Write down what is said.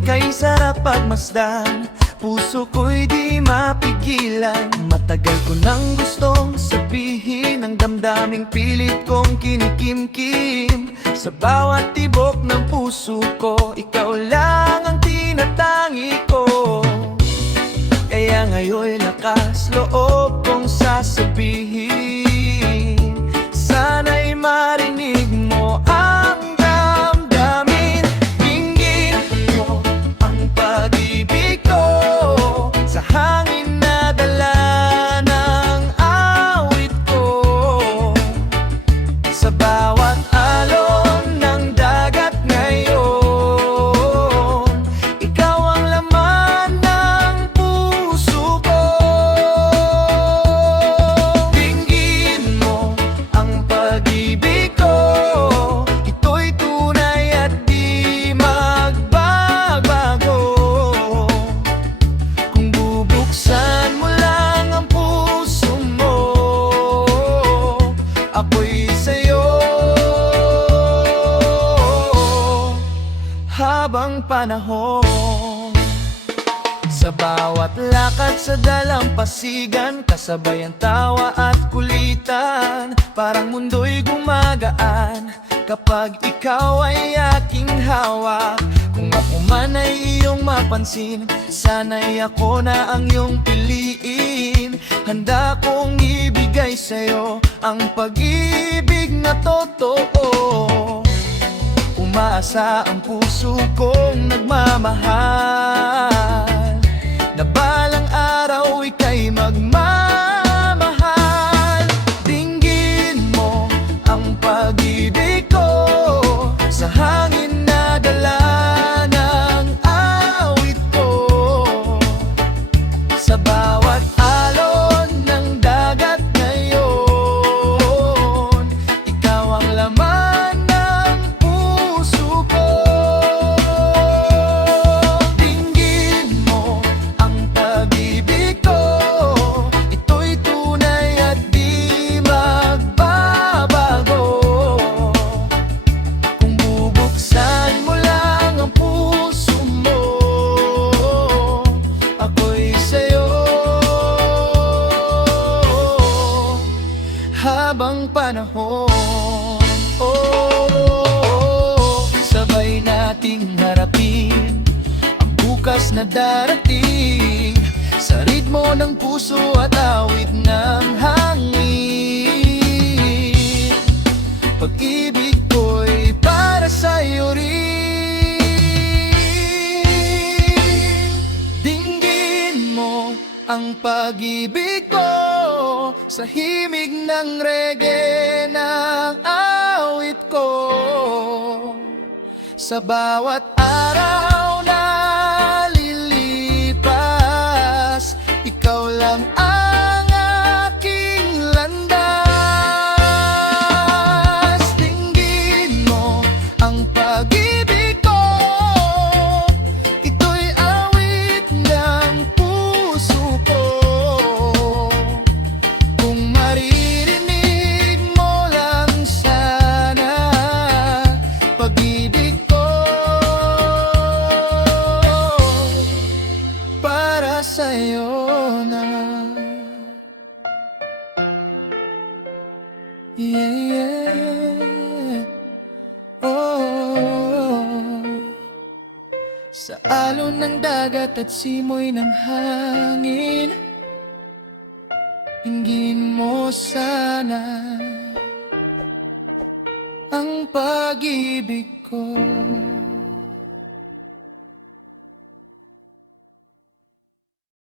ika'y sarap pagmasdan, puso ko'y di mapigilan. Matagal ko nang gustong sabihin ang damdaming pilit kong kinikimkim. Sa bawat tibok ng puso ko, ikaw lang ang tinatangi ko. Kaya ngayon'y lakas loob kong sasabihin, sana'y marinig mo ang damdamin. Dinggin mo ang pag-ibig ko, sa hangin na dala ng awit ko. Sa bawat alon ng dagat ngayon, ikaw ang laman ng puso ko. Dinggin mo ang pag-ibig ko, ito'y tunay at di magbabago. Kung bubuksan mo lang ang puso mo, ako'y sa'yo. Habang panahon, sa bawat lakad sa dalampasigan, kasabay ang tawa at kulitan. Parang mundo'y gumagaan kapag ikaw ay aking hawak. Kung ako man ay iyong mapansin, sana'y ako na ang iyong piliin. Handa kong ibigay sa'yo ang pag-ibig na totoo. Umaasa ang puso kong nagmamahal, na balang araw ika'y magmamahal. Dinggin mo ang pag-ibig ko, sa hangin na dala ng awit ko. Sa bawat alon ng dagat ngayon, ikaw ang laman ng puso ko. Dinggin mo ang pag-ibig ko, ito'y tunay at di magbabago. Kung bubuksan mo lang ang puso mo, ako'y sa'yo. Habang panahon, sabay nating harapin ang bukas na darating, sa ritmo ng puso at awit ng hangin. Pag-ibig ko'y para sa'yo rin. Dinggin mo ang pag-ibig ko, sa himig ng reggae ng awit ko. Sa bawat araw na lilipas, ikaw lang ang aking landas. Dinggin mo ang pag-ibig ko, ito'y awit ng puso ko. Kung maririnig mo lang sana pag-ibig ko, para sa'yo na. Yeah, yeah. Oh, sa alon ng dagat at simoy ng hangin, dinggin mo sana ang pag-ibig ko.